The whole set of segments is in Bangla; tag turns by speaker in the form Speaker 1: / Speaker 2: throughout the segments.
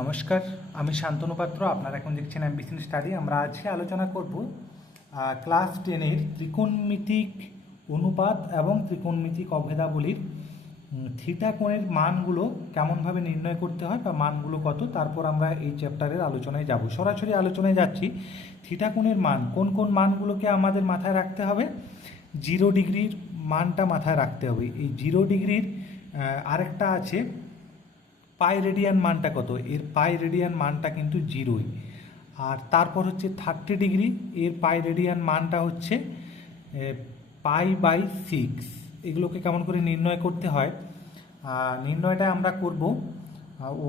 Speaker 1: নমস্কার, আমি শান্তনু পাত্র, আপনারা এখন দেখছেন অ্যাম্বিশন স্টাডি আমরা আজকে আলোচনা করব ক্লাস টেনের ত্রিকোণমিতিক অনুপাত এবং ত্রিকোণমিতিক অভেদাবলীর থিটা কোণের মানগুলো কেমনভাবে নির্ণয় করতে হয় বা মানগুলো কত, তারপর আমরা এই চ্যাপ্টারের আলোচনায় যাব। সরাসরি আলোচনায় যাচ্ছি। থিটা কোণের মান, কোন কোন মানগুলোকে আমাদের মাথায় রাখতে হবে? জিরো ডিগ্রির মানটা মাথায় রাখতে হবে। এই জিরো ডিগ্রির আরেকটা আছে পাই রেডিয়ান মানটা কত? এর পাই রেডিয়ান মানটা কিন্তু জিরোই। আর তারপর হচ্ছে থার্টি ডিগ্রি, এর পাই রেডিয়ান মানটা হচ্ছে পাই বাই সিক্স। এগুলোকে কেমন করে নির্ণয় করতে হয়? নির্ণয়টা আমরা করব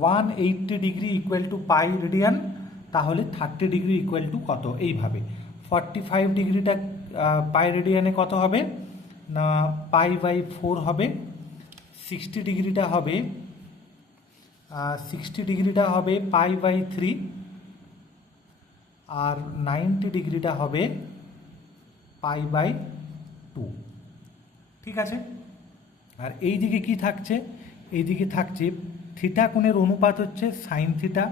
Speaker 1: one eighty degree equal to pi radian, তাহলে থার্টি ডিগ্রি ইকুয়াল টু কত? এইভাবে। ফর্টি ফাইভ ডিগ্রিটা পাই রেডিয়ানে কত হবে? না, পাই বাই ফোর হবে। সিক্সটি ডিগ্রিটা হবে সিক্সটি ডিগ্রিটা হবে পাই বাই থ্রি, আর নাইনটি ডিগ্রিটা হবে পাই বাই টু। ঠিক আছে? আর এই দিকে কি থাকছে? এই দিকে থাকছে থিটা কোণের অনুপাত হচ্ছে সাইন থিটা,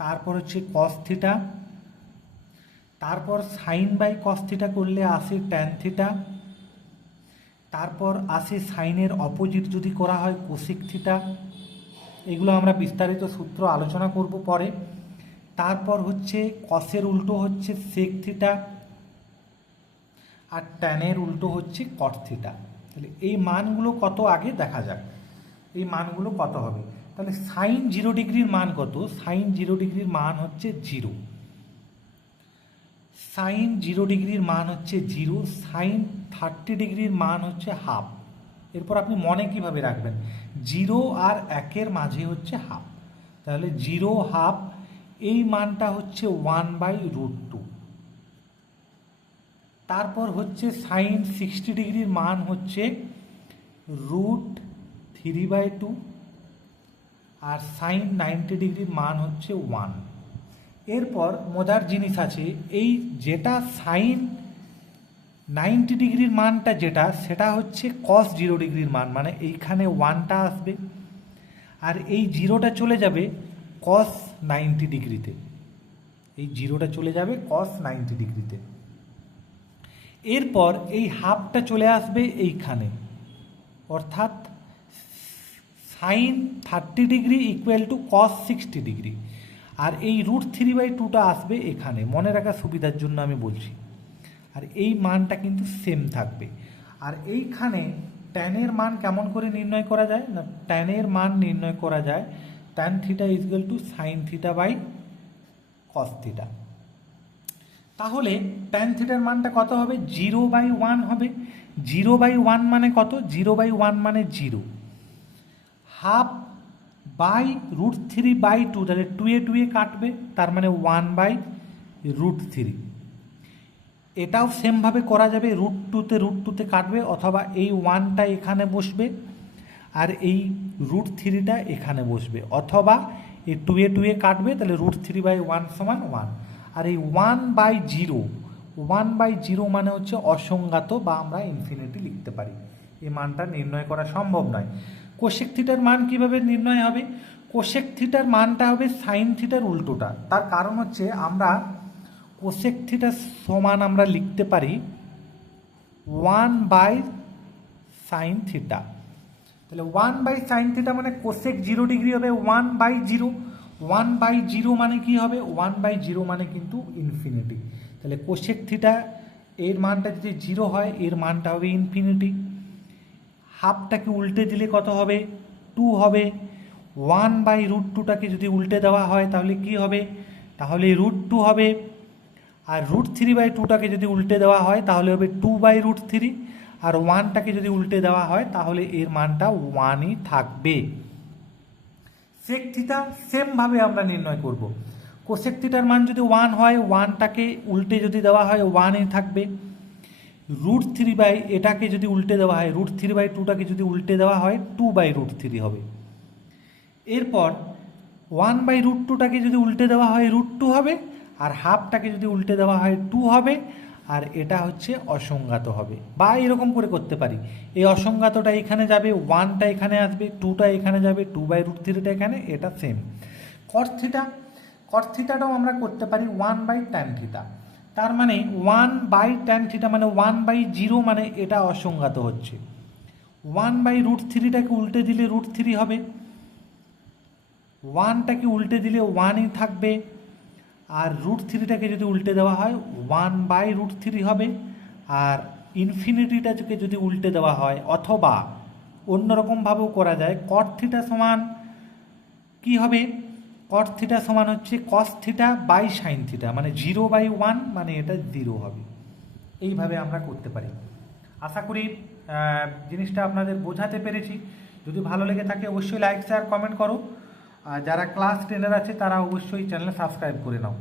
Speaker 1: তারপর হচ্ছে কস থিটা, তারপর সাইন বাই কস থিটা করলে আসে ট্যান থিটা তারপর আসে সাইনের অপোজিট যদি করা হয় কোসিক থিটা। এগুলো আমরা বিস্তারিত সূত্র আলোচনা করব পরে। তারপর হচ্ছে কসের উল্টো হচ্ছে সেক থিটা আর ট্যানের উল্টো হচ্ছে কট থিটা। তাহলে এই মানগুলো কত আগে দেখা যাক। এই মানগুলো কত হবে? তাহলে সাইন জিরো ডিগ্রির মান কত? সাইন জিরো ডিগ্রির মান হচ্ছে জিরো। সাইন জিরো ডিগ্রির মান হচ্ছে জিরো সাইন থার্টি ডিগ্রির মান হচ্ছে হাফ এরপর আপনি মনে কীভাবে রাখবেন? জিরো আর একের মাঝে হচ্ছে হাফ তাহলে জিরো হাফ এই মানটা হচ্ছে ওয়ান বাই রুট টু তারপর হচ্ছে সাইন সিক্সটি ডিগ্রির মান হচ্ছে রুট থ্রি বাই টু আর সাইন নাইনটি ডিগ্রির মান হচ্ছে ওয়ান এরপর মজার জিনিস আছে, এই যেটা সাইন নাইনটি ডিগ্রির মানটা যেটা, সেটা হচ্ছে কস জিরো ডিগ্রির মান মানে এইখানে ওয়ানটা আসবে। আর এই জিরোটা চলে যাবে কস নাইনটি ডিগ্রিতে। এই জিরোটা চলে যাবে কস নাইনটি ডিগ্রিতে। এরপর এই হাফটা চলে আসবে এইখানে। অর্থাৎ sine thirty degree equal to cos sixty degree. আর এই রুট থ্রি বাই টুটা আসবে এখানে। মনে রাখার সুবিধার জন্য আমি বলছি। আর এই মানটা কিন্তু সেম থাকবে। আর এইখানে ট্যানের মান কেমন করে নির্ণয় করা যায়? না ট্যানের মান নির্ণয় করা যায় tan theta equal to sine theta by cos theta তাহলে ট্যান থিটার মানটা কত হবে? জিরো বাই ওয়ান হবে। জিরো বাই ওয়ান মানে কত? জিরো বাই ওয়ান মানে zero half by root three by two তাহলে টু এ টু এ কাটবে, তার মানে ওয়ান বাই রুট থ্রি এটাও সেমভাবে করা যাবে রুট টুতে রুট টুতে কাটবে, অথবা এই ওয়ানটা এখানে বসবে আর এই রুট থ্রিটা এখানে বসবে। অথবা এই টু এ টু এ কাটবে, তাহলে রুট থ্রি বাই ওয়ান সমান ওয়ান আর এই one by zero one by zero মানে হচ্ছে অসংজ্ঞাত বা আমরা ইনফিনিটি লিখতে পারি। এই মানটা নির্ণয় করা সম্ভব নয়। কোশেক থিটার মান কীভাবে নির্ণয় হবে? কোশেক থিটার মানটা হবে সাইন থিটার উল্টোটা। তার কারণ হচ্ছে আমরা কোশেক থিটার সমান আমরা লিখতে পারি ওয়ান বাই সাইন থিটা তাহলে ওয়ান বাই সাইন থিটা মানে কোশেক জিরো ডিগ্রি হবে one by zero one by zero মানে কি হবে? ওয়ান বাই জিরো মানে কিন্তু ইনফিনিটি তাহলে কোশেক থিটা এর মানটা যদি জিরো হয়, এর মানটা হবে ইনফিনিটি হাফটাকে উল্টে দিলে কত হবে? টু হবে। ওয়ান বাই রুট টুটাকে যদি উল্টে দেওয়া হয়, তাহলে কি হবে? তাহলে রুট টু হবে। আর রুট থ্রি বাই টুটাকে যদি উল্টে দেওয়া হয়, তাহলে হবে টু বাই রুট থ্রি আর ওয়ানটাকে যদি উল্টে দেওয়া হয়, তাহলে এর মানটা ওয়ানই থাকবে। সেক থিটা সেমভাবে আমরা নির্ণয় করব। কোসেক থিটার মান যদি ওয়ান হয় ওয়ানটাকে উল্টে যদি দেওয়া হয় ওয়ানই থাকবে। রুট থ্রি বাই এটাকে যদি উল্টে দেওয়া হয় রুট থ্রি বাই টুটাকে যদি উল্টে দেওয়া হয় টু বাই রুট থ্রি হবে। এরপর ওয়ান বাই রুট টুটাকে যদি উল্টে দেওয়া হয় রুট টু হবে, আর হাফটাকে যদি উল্টে দেওয়া হয় টু হবে, আর এটা হচ্ছে অসংজ্ঞাত হবে। বা এরকম করে করতে পারি। এই অসংজ্ঞাতটা এখানে যাবে ওয়ানটা এখানে আসবে টুটা এখানে যাবে টু বাই রুট থ্রিটা এখানে, এটা সেম কট থিটা কট থিটাটাও আমরা করতে পারি ওয়ান বাই ট্যান থিটা তার মানে ওয়ান বাই ট্যান থিটা মানে ওয়ান বাই জিরো মানে এটা অসংজ্ঞাত হচ্ছে। ওয়ান বাই রুট থ্রিটাকে উল্টে দিলে রুট থ্রি হবে। ওয়ানটাকে উল্টে দিলে ওয়ানই থাকবে। আর রুট থ্রিটাকে যদি উল্টে দেওয়া হয় ওয়ান বাই রুট থ্রি হবে। আর ইনফিনিটিটাকে যদি উল্টে দেওয়া হয়, অথবা অন্যরকমভাবেও করা যায় কট থিটা সমান কি হবে? কট থিটা সমান হচ্ছে cos theta by sine theta মানে জিরো বাই ওয়ান মানে এটা জিরো হবে। এইভাবে আমরা করতে পারি। আশা করি জিনিসটা আপনাদের বোঝাতে পেরেছি। যদি ভালো লেগে থাকে, অবশ্যই লাইক শেয়ার কমেন্ট করো। আর যারা ক্লাস টেনের আছে, তারা অবশ্যই চ্যানেল সাবস্ক্রাইব করে নাও।